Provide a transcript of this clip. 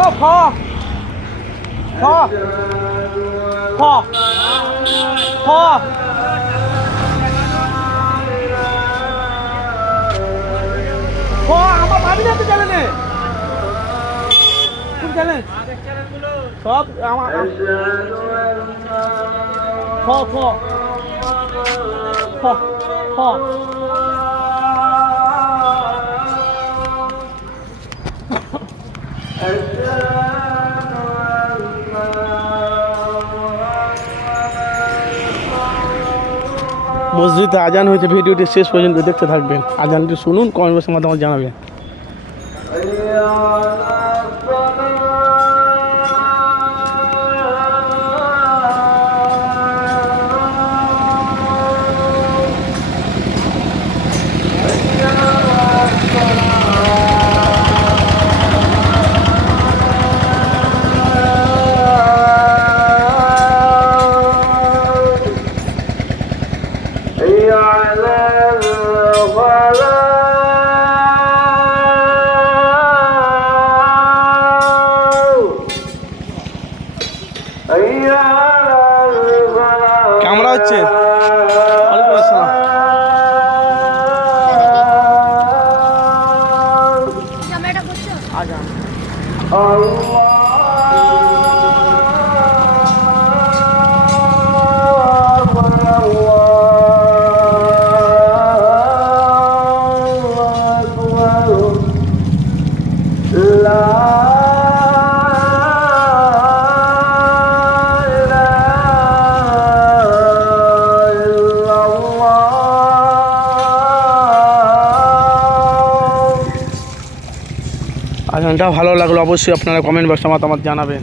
พอพอพอพอพอআমার ভাবি না তো চ্যানেলে কোন চ্যানেল সব আমার খ খ খ খ মসজিদে আজান হয়েছে, ভিডিওটি শেষ পর্যন্ত দেখতে থাকবেন। আজানটি শুনুন, কমেন্ট বক্সের মাধ্যমে জানাবেন। ক্যামেরা হচ্ছে ওয়ালাইকুম আসসালাম। ক্যামেরাটা করছো আজান আজানটা ভালো লাগলো, অবশ্যই আপনারা কমেন্ট বক্সে মতামত জানাবেন।